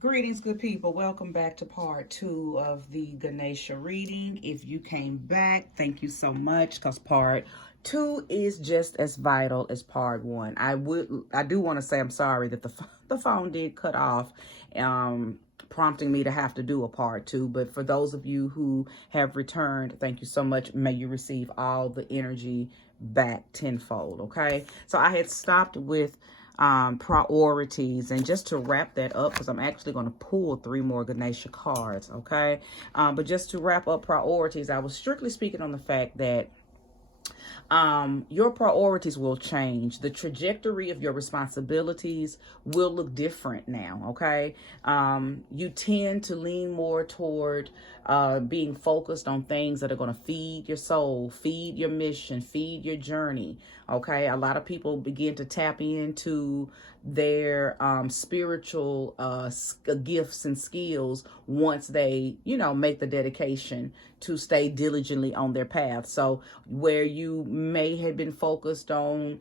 Greetings, good people. Welcome back to part two of the Ganesha reading. If you came back, thank you so much, because part two is just as vital as part one. I do want to say I'm sorry that the phone did cut off, prompting me to have to do a part two. But for those of you who have returned, thank you so much. May you receive all the energy back tenfold. Okay, so I had stopped with priorities, and just to wrap that up, because I'm actually going to pull three more Ganesha cards. Okay, but just to wrap up priorities, I was strictly speaking on the fact that your priorities will change. The trajectory of your responsibilities will look different now. Okay, you tend to lean more toward being focused on things that are going to feed your soul, feed your mission, feed your journey. Okay, a lot of people begin to tap into their spiritual gifts and skills once they, make the dedication to stay diligently on their path. So where you may have been focused on,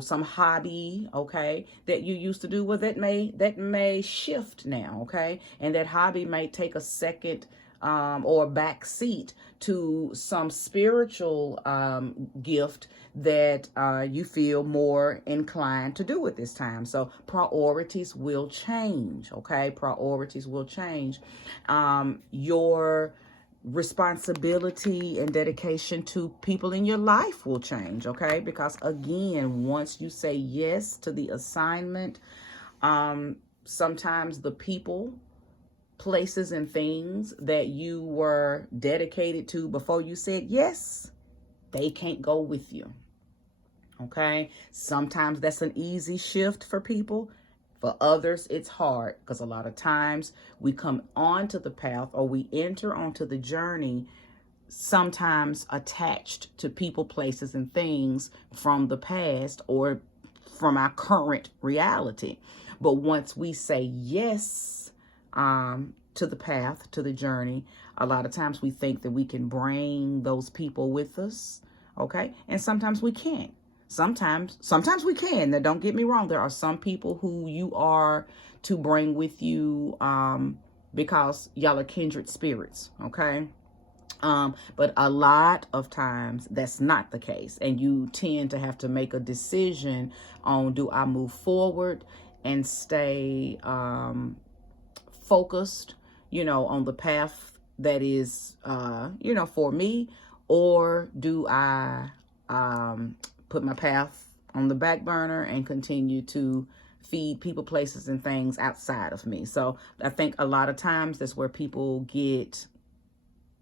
some hobby, okay, that you used to do, well, that may shift now, okay, and that hobby may take a second or a back seat to some spiritual gift that you feel more inclined to do at this time. So priorities will change, okay? Priorities will change. Your responsibility and dedication to people in your life will change, okay? Because again, once you say yes to the assignment, sometimes the people, places, and things that you were dedicated to before you said yes, they can't go with you. Okay, sometimes that's an easy shift for people. For others, it's hard, because a lot of times we come onto the path, or we enter onto the journey, sometimes attached to people, places, and things from the past or from our current reality. But once we say yes to the path, to the journey, a lot of times we think that we can bring those people with us. Okay, and sometimes we can't. Sometimes we can. Now, don't get me wrong. There are some people who you are to bring with you because y'all are kindred spirits, okay? But a lot of times that's not the case. And you tend to have to make a decision on, do I move forward and stay focused, on the path that is, for me, or do I put my path on the back burner and continue to feed people, places, and things outside of me? So I think a lot of times that's where people get,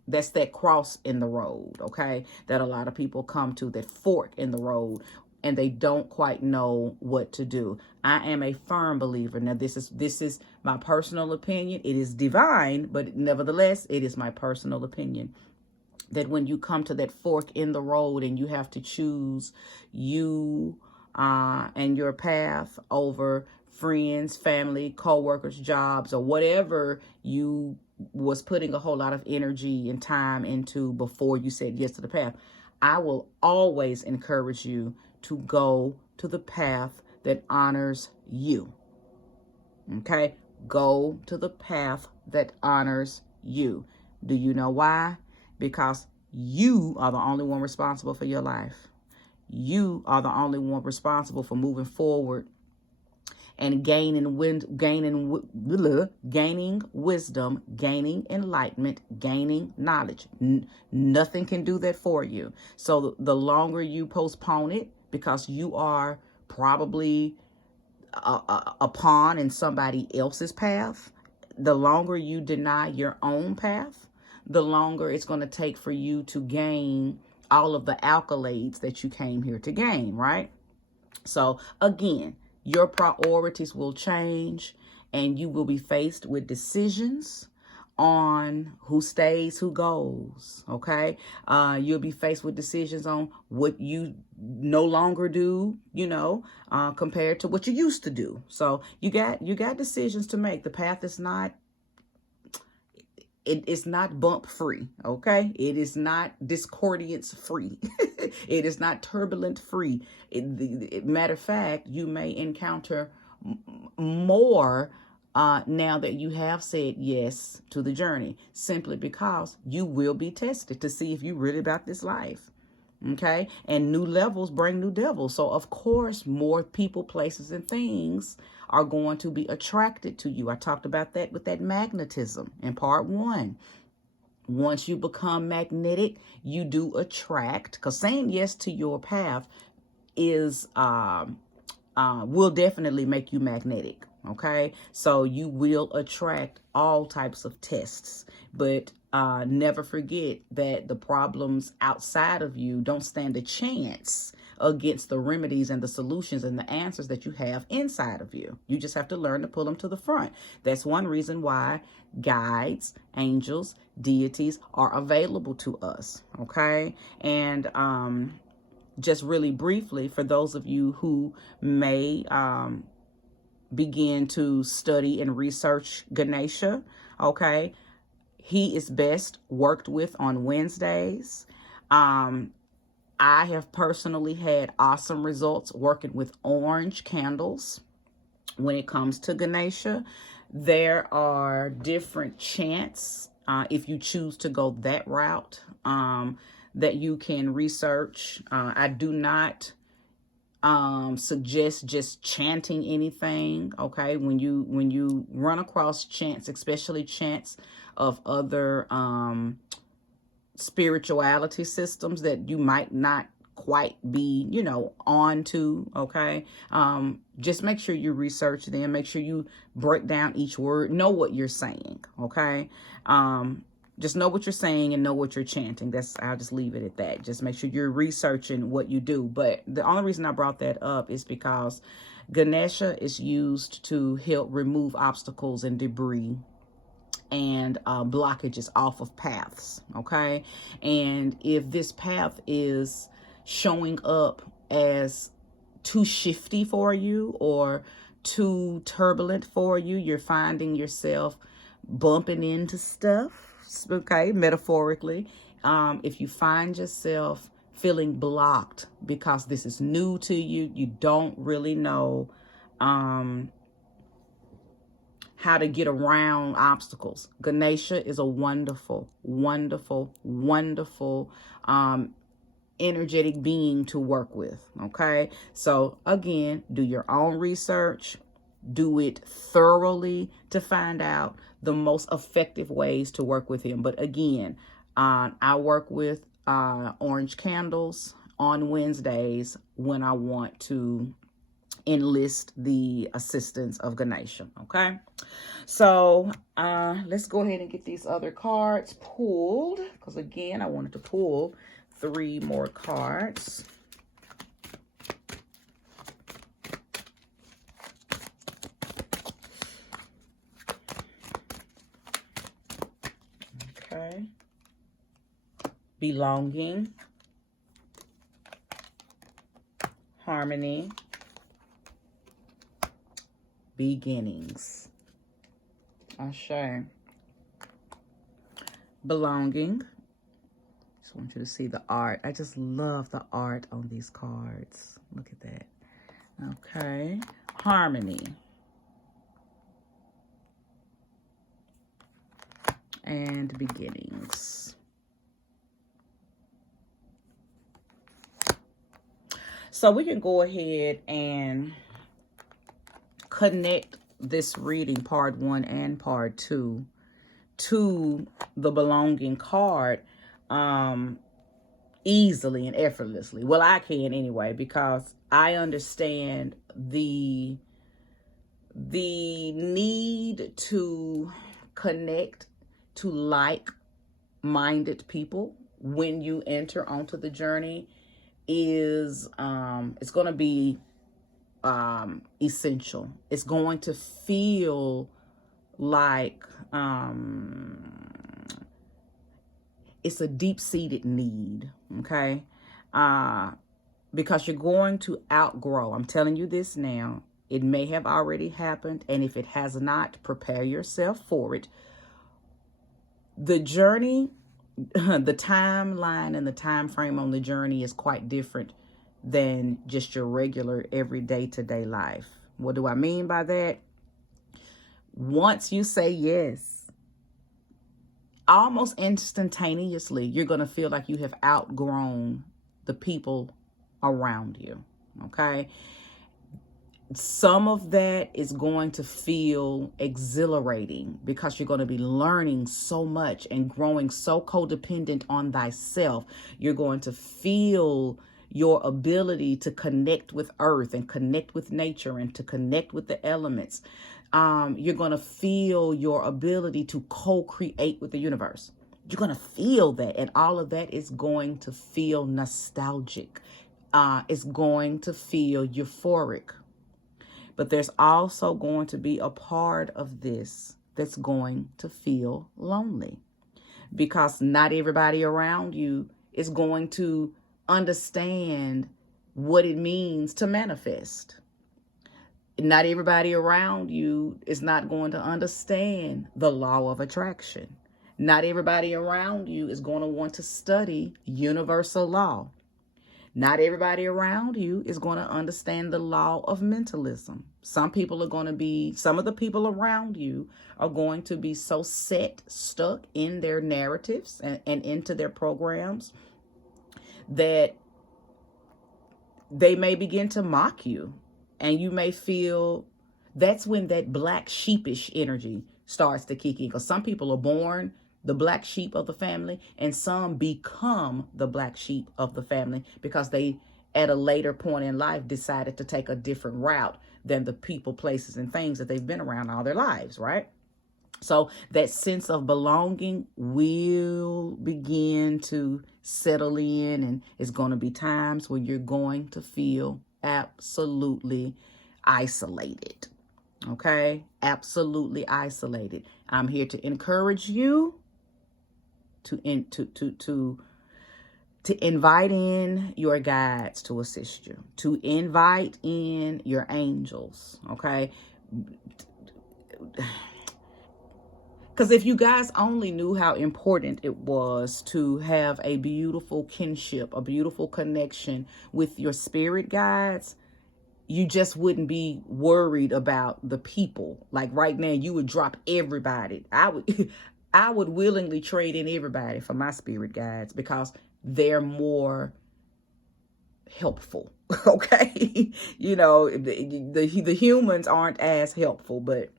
that's that cross in the road, okay, that a lot of people come to, that fork in the road, and they don't quite know what to do. I am a firm believer. Now, this is my personal opinion. It is divine, but nevertheless, it is my personal opinion that when you come to that fork in the road and you have to choose you and your path over friends, family, co-workers, jobs, or whatever you was putting a whole lot of energy and time into before you said yes to the path, I will always encourage you to go to the path that honors you. Okay? Go to the path that honors you. Do you know why? Because you are the only one responsible for your life. You are the only one responsible for moving forward and gaining wisdom, gaining enlightenment, gaining knowledge. Nothing can do that for you. So the longer you postpone it, because you are probably a pawn in somebody else's path, the longer you deny your own path, the longer it's going to take for you to gain all of the accolades that you came here to gain, right? So again, your priorities will change, and you will be faced with decisions on who stays, who goes, okay? You'll be faced with decisions on what you no longer do, compared to what you used to do. So you got decisions to make. The path is not, it is not bump free, okay? It is not discordance free. It is not turbulent free. Matter of fact, you may encounter more now that you have said yes to the journey, simply because you will be tested to see if you really about this life. Okay. And new levels bring new devils. So of course, more people, places, and things are going to be attracted to you. I talked about that with that magnetism in part 1. Once you become magnetic, you do attract, because saying yes to your path is will definitely make you magnetic. Okay, so you will attract all types of tests, but never forget that the problems outside of you don't stand a chance against the remedies and the solutions and the answers that you have inside of you. You just have to learn to pull them to the front. That's one reason why guides, angels, deities are available to us. Okay, and just really briefly, for those of you who may begin to study and research Ganesha, okay, he is best worked with on Wednesdays. I have personally had awesome results working with orange candles when it comes to Ganesha. There are different chants if you choose to go that route that you can research. I do not suggest just chanting anything. Okay, when you run across chants, especially chants of other spirituality systems that you might not quite be, on to, okay, just make sure you research them, make sure you break down each word, know what you're saying. Okay, just know what you're saying and know what you're chanting. I'll just leave it at that. Just make sure you're researching what you do. But the only reason I brought that up is because Ganesha is used to help remove obstacles and debris and blockages off of paths. Okay, and if this path is showing up as too shifty for you or too turbulent for you, you're finding yourself bumping into stuff, okay, metaphorically. If you find yourself feeling blocked because this is new to you, you don't really know how to get around obstacles, Ganesha is a wonderful, wonderful, wonderful energetic being to work with. Okay, so again, do your own research, do it thoroughly to find out the most effective ways to work with him. But again, I work with orange candles on Wednesdays when I want to enlist the assistance of Ganesha. Okay, so let's go ahead and get these other cards pulled, because again, I wanted to pull 3 more cards. Okay. Belonging, harmony, beginnings. Ashe. Belonging. Just want you to see the art. I just love the art on these cards. Look at that. Okay. Harmony. And beginnings. So we can go ahead and connect this reading, part 1 and part 2, to the belonging card easily and effortlessly. Well, I can anyway, because I understand the need to connect to like-minded people when you enter onto the journey is it's going to be essential. It's going to feel like it's a deep-seated need, okay? Because you're going to outgrow. I'm telling you this now. It may have already happened, and if it has not, prepare yourself for it. The journey, the timeline and the time frame on the journey is quite different than just your regular everyday to day life. What do I mean by that? Once you say yes, almost instantaneously, you're going to feel like you have outgrown the people around you. Okay. Some of that is going to feel exhilarating because you're going to be learning so much and growing so codependent on thyself. You're going to feel your ability to connect with earth and connect with nature and to connect with the elements. You're going to feel your ability to co-create with the universe. You're going to feel that, and all of that is going to feel nostalgic. It's going to feel euphoric. But there's also going to be a part of this that's going to feel lonely, because not everybody around you is going to understand what it means to manifest. Not everybody around you is not going to understand the law of attraction. Not everybody around you is going to want to study universal law. Not everybody around you is going to understand the law of mentalism. Some of the people around you are going to be so stuck in their narratives and into their programs that they may begin to mock you. And you may feel that's when that black sheepish energy starts to kick in. Because some people are born the black sheep of the family, and some become the black sheep of the family because they, at a later point in life, decided to take a different route than the people, places, and things that they've been around all their lives, right? So that sense of belonging will begin to settle in, and it's going to be times where you're going to feel absolutely isolated. Okay? Absolutely isolated. I'm here to encourage you to invite in your guides to assist you, to invite in your angels, okay? Because if you guys only knew how important it was to have a beautiful kinship, a beautiful connection with your spirit guides, you just wouldn't be worried about the people. Like right now, you would drop everybody. I would willingly trade in everybody for my spirit guides because they're more helpful. Okay. You know, the humans aren't as helpful, but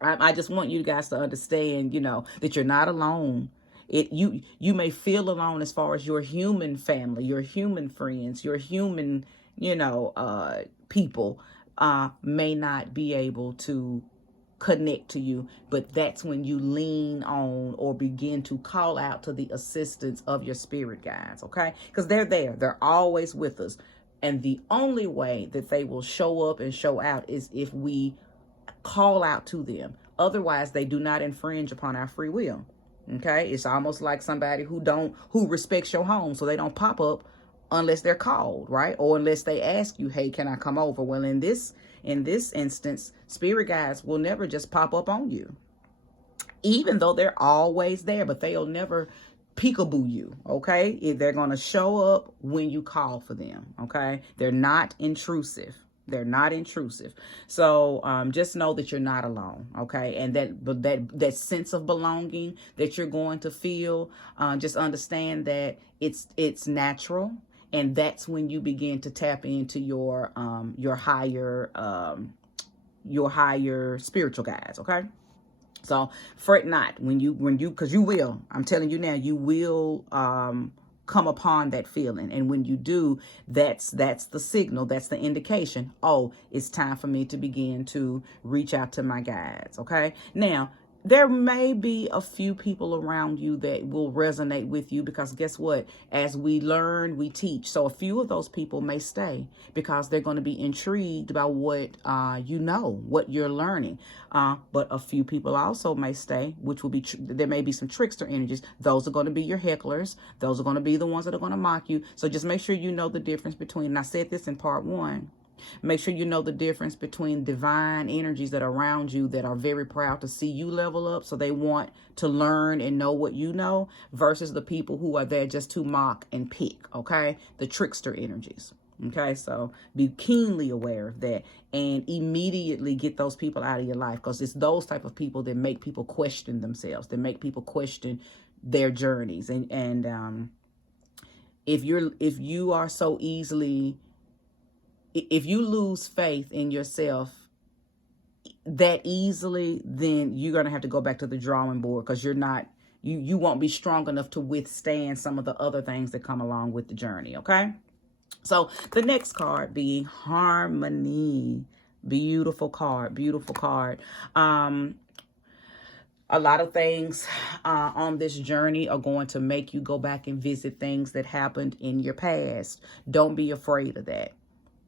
I just want you guys to understand, you know, that you're not alone. You may feel alone as far as your human family, your human friends, your human, people may not be able to connect to you, but that's when you lean on or begin to call out to the assistance of your spirit guides, okay? Because they're there. They're always with us. And the only way that they will show up and show out is if we call out to them. Otherwise, they do not infringe upon our free will. Okay? It's almost like somebody who respects your home, so they don't pop up unless they're called, right? Or unless they ask you, hey, can I come over? Well, in this instance, spirit guides will never just pop up on you, even though they're always there, but they'll never peekaboo you, okay? They're going to show up when you call for them, okay? They're not intrusive. They're not intrusive. So just know that you're not alone, okay? And that sense of belonging that you're going to feel, just understand that it's natural. And that's when you begin to tap into your higher spiritual guides, okay? So fret not because you will. I'm telling you now, you will come upon that feeling, and when you do, that's the signal, that's the indication. Oh, it's time for me to begin to reach out to my guides. Okay, now there may be a few people around you that will resonate with you, because guess what? As we learn, we teach. So a few of those people may stay because they're going to be intrigued by what what you're learning. But a few people also may stay, which will be, there may be some trickster energies. Those are going to be your hecklers. Those are going to be the ones that are going to mock you. So just make sure you know the difference between, and I said this in part 1, make sure you know the difference between divine energies that are around you that are very proud to see you level up, so they want to learn and know what you know, versus the people who are there just to mock and pick, okay? The trickster energies. Okay, so be keenly aware of that and immediately get those people out of your life, because it's those type of people that make people question themselves, that make people question their journeys. And if you are so easily, if you lose faith in yourself that easily, then you're going to have to go back to the drawing board, because you won't be strong enough to withstand some of the other things that come along with the journey. Okay. So the next card being Harmony. Beautiful card, beautiful card. A lot of things on this journey are going to make you go back and visit things that happened in your past. Don't be afraid of that.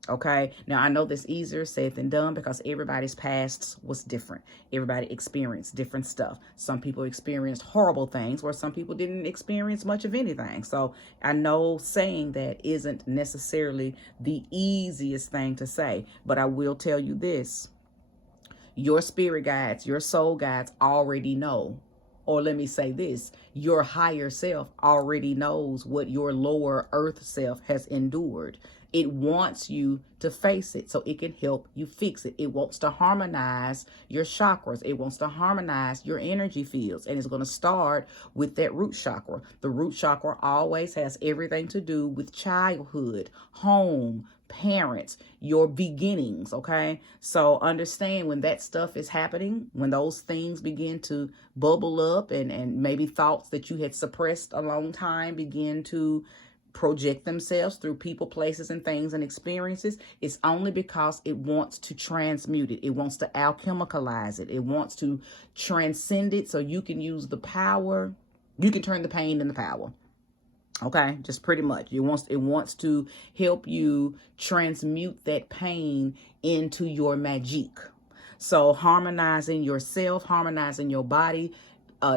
Okay. Now, I know this easier said than done, because everybody's past was different. Everybody experienced different stuff. Some people experienced horrible things, where some people didn't experience much of anything. So I know saying that isn't necessarily the easiest thing to say, but I will tell you this. Your spirit guides, your soul guides already know. Or let me say this, your higher self already knows what your lower earth self has endured. It wants you to face it so it can help you fix it. It wants to harmonize your chakras. It wants to harmonize your energy fields. And it's going to start with that root chakra. The root chakra always has everything to do with childhood, home, parents, your beginnings. Okay. So understand when that stuff is happening, when those things begin to bubble up, and maybe thoughts that you had suppressed a long time begin to project themselves through people, places, and things and experiences, it's only because it wants to transmute it. It wants to alchemicalize it. It wants to transcend it so you can use the power. You can turn the pain into power. Okay, just pretty much. It wants to help you transmute that pain into your magic. So harmonizing yourself, harmonizing your body,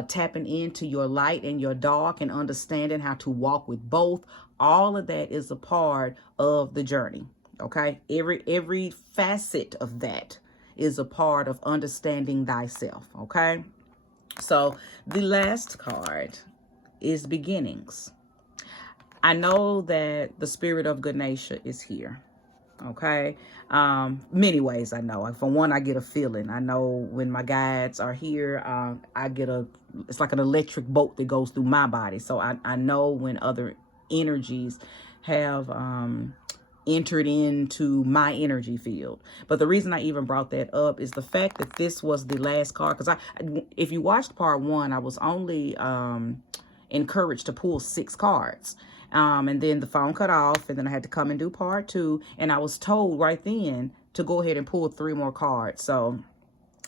tapping into your light and your dark, and understanding how to walk with both. All of that is a part of the journey. Okay, every facet of that is a part of understanding thyself. Okay, so the last card is beginnings. I know that the spirit of Ganesha is here. Okay. Many ways I know. For one, I get a feeling. I know when my guides are here, I get it's like an electric bolt that goes through my body. So I know when other energies have entered into my energy field. But the reason I even brought that up is the fact that this was the last card. Because if you watched part 1, I was only encouraged to pull 6 cards. And then the phone cut off, and then I had to come and do part 2. And I was told right then to go ahead and pull 3 more cards. So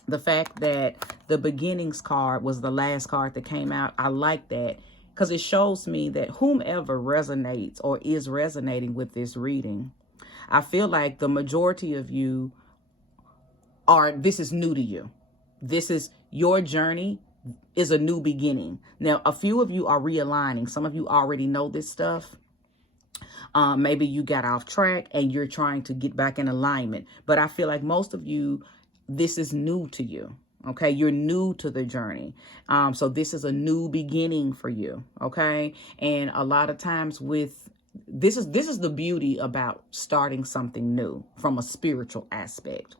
the fact that the beginnings card was the last card that came out, I like that, because it shows me that whomever resonates or is resonating with this reading, I feel like the majority of you this is new to you. This is your journey, is a new beginning. Now, a few of you are realigning. Some of you already know this stuff. Maybe you got off track and you're trying to get back in alignment. But I feel like most of you, this is new to you. Okay, you're new to the journey. So this is a new beginning for you. Okay, and a lot of times this is the beauty about starting something new from a spiritual aspect.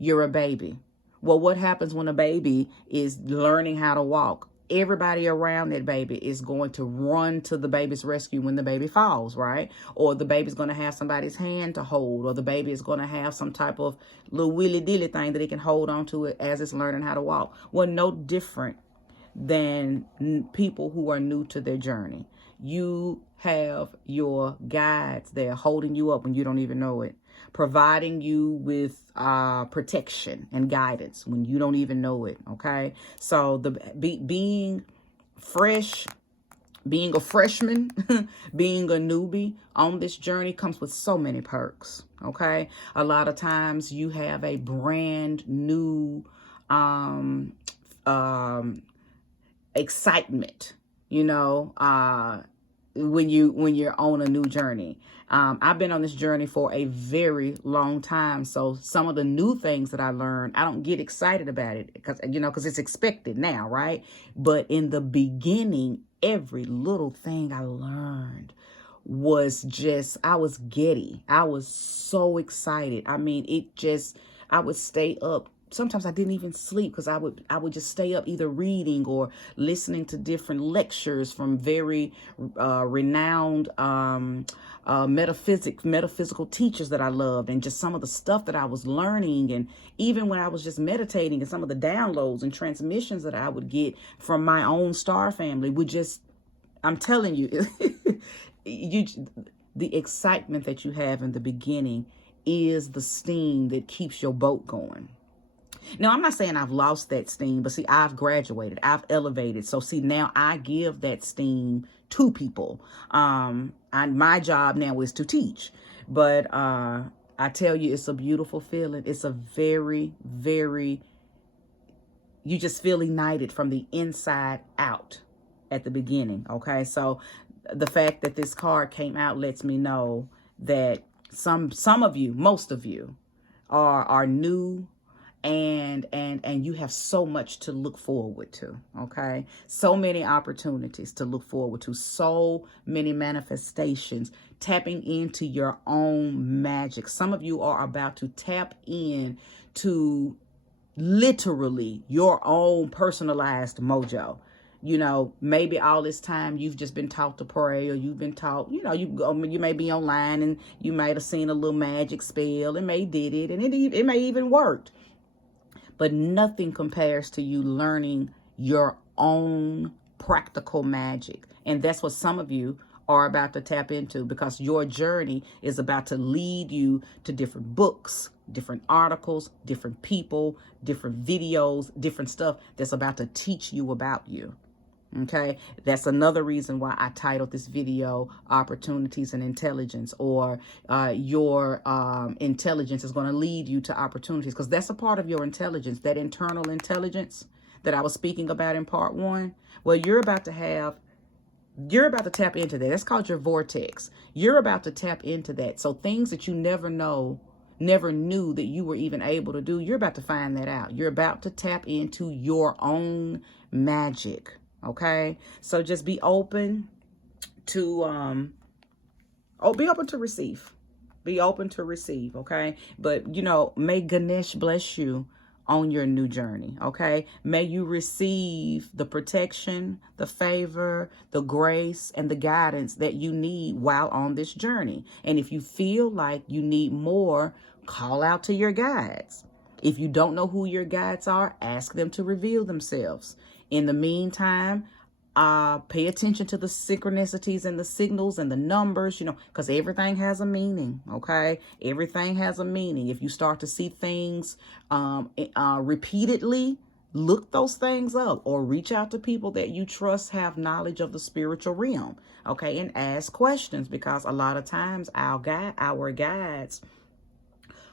You're a baby. Well, what happens when a baby is learning how to walk? Everybody around that baby is going to run to the baby's rescue when the baby falls, right? Or the baby's going to have somebody's hand to hold, or the baby is going to have some type of little willy-dilly thing that it can hold on to it as it's learning how to walk. Well, no different than people who are new to their journey. You have your guides there holding you up when you don't even know it, providing you with protection and guidance when you don't even know it. Okay, so being fresh, being a freshman, being a newbie on this journey comes with so many perks. Okay, a lot of times you have a brand new excitement, you know, when you're on a new journey. I've been on this journey for a very long time. So some of the new things that I learned, I don't get excited about it because it's expected now, right? But in the beginning, every little thing I learned was just, I was giddy. I was so excited. I mean, I would stay up. Sometimes I didn't even sleep because I would just stay up either reading or listening to different lectures from very renowned metaphysical teachers that I loved, and just some of the stuff that I was learning. And even when I was just meditating, and some of the downloads and transmissions that I would get from my own star family would just, I'm telling you, the excitement that you have in the beginning is the steam that keeps your boat going. Now, I'm not saying I've lost that steam, but see, I've graduated, I've elevated. So see, now I give that steam to people. My job now is to teach, but I tell you, it's a beautiful feeling. It's a very, very, you just feel ignited from the inside out at the beginning. Okay. So the fact that this card came out lets me know that some of you, most of you are new, and you have so much to look forward to. Okay. So many opportunities to look forward to, so many manifestations, tapping into your own magic. Some of you are about to tap in to literally your own personalized mojo. You know, maybe all this time you've just been taught to pray, or you've been taught, you know, you may be online and you might have seen a little magic spell and may did it, and it may even worked. But nothing compares to you learning your own practical magic. And that's what some of you are about to tap into, because your journey is about to lead you to different books, different articles, different people, different videos, different stuff that's about to teach you about you. Okay, that's another reason why I titled this video Opportunities and Intelligence, or your intelligence is going to lead you to opportunities, because that's a part of your intelligence, that internal intelligence that I was speaking about in part 1. Well, you're about to tap into that. That's called your vortex. You're about to tap into that. So things that you never knew that you were even able to do, you're about to find that out. You're about to tap into your own magic. Okay, so just be open to be open to receive. Be open to receive. Okay, but you know, may Ganesh bless you on your new journey. Okay, may you receive the protection, the favor, the grace, and the guidance that you need while on this journey. And if you feel like you need more, call out to your guides. If you don't know who your guides are, ask them to reveal themselves. In the meantime, pay attention to the synchronicities and the signals and the numbers, you know, because everything has a meaning. Okay, everything has a meaning. If you start to see things repeatedly, look those things up, or reach out to people that you trust have knowledge of the spiritual realm. Okay, and ask questions, because a lot of times our guides,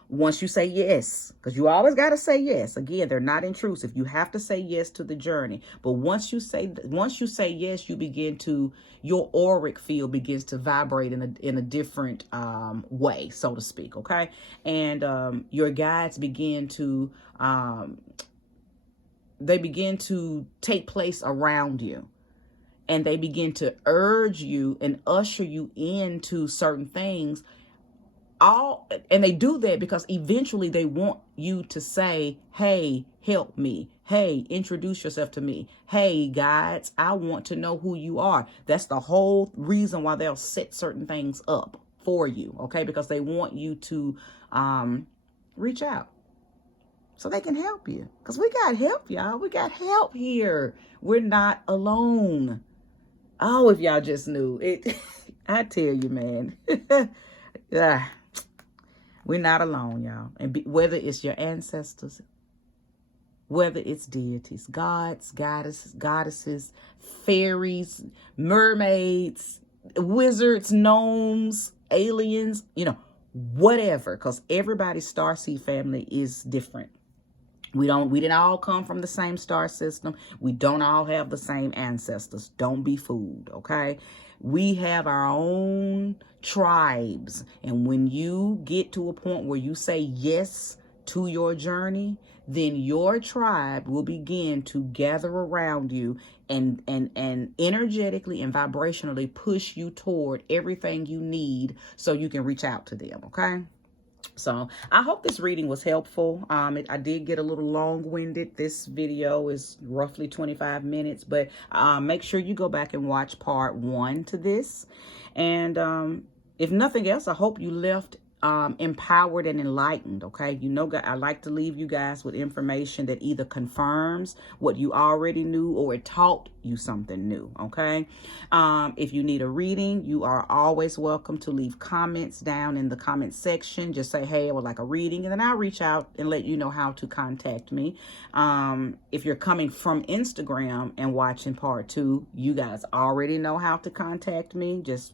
once you say yes, because you always got to say yes. Again, they're not intrusive. You have to say yes to the journey. But once you say yes, you begin to, your auric field begins to vibrate in a different way, so to speak. Okay, and your guides begin to take place around you, and they begin to urge you and usher you into certain things. And they do that because eventually they want you to say, hey, help me. Hey, introduce yourself to me. Hey, guides, I want to know who you are. That's the whole reason why they'll set certain things up for you. Okay, because they want you to reach out so they can help you. Because we got help, y'all. We got help here. We're not alone. Oh, if y'all just knew it. I tell you, man. Yeah. We're not alone, y'all. And whether it's your ancestors, whether it's deities, gods, goddesses, fairies, mermaids, wizards, gnomes, aliens, you know, whatever, because everybody's starseed family is different. We didn't all come from the same star system. We don't all have the same ancestors. Don't be fooled, okay? We have our own tribes. And when you get to a point where you say yes to your journey, then your tribe will begin to gather around you and energetically and vibrationally push you toward everything you need so you can reach out to them, okay? So I hope this reading was helpful. I did get a little long-winded. This video is roughly 25 minutes, but make sure you go back and watch part 1 to this. And if nothing else, I hope you left empowered and enlightened, okay? You know, I like to leave you guys with information that either confirms what you already knew or it taught you something new, okay? If you need a reading, you are always welcome to leave comments down in the comment section. Just say, hey, I would like a reading, and then I'll reach out and let you know how to contact me. If you're coming from Instagram and watching part 2, you guys already know how to contact me. Just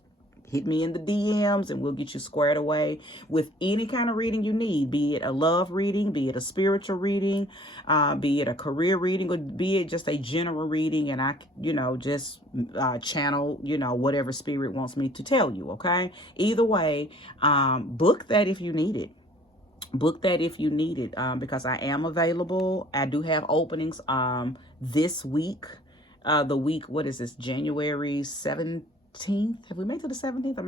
hit me in the DMs and we'll get you squared away with any kind of reading you need, be it a love reading, be it a spiritual reading, be it a career reading, or be it just a general reading, and I, just channel, whatever spirit wants me to tell you, okay? Either way, book that if you need it. Book that if you need it, because I am available. I do have openings this week. The week, what is this, January 7th? Have we made to the 17th? I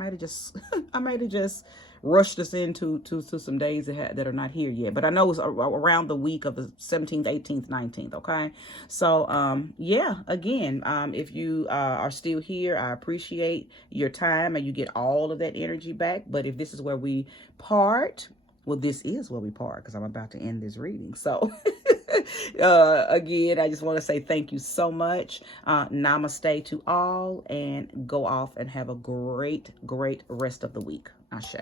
might have just rushed us into some days that are not here yet, but I know it's around the week of the 17th, 18th, 19th. Okay, so yeah, again, if you are still here, I appreciate your time and you get all of that energy back. But if this is where we part, well, this is where we part, because I'm about to end this reading. So again, I just want to say thank you so much. Namaste to all, and go off and have a great rest of the week. Ashe.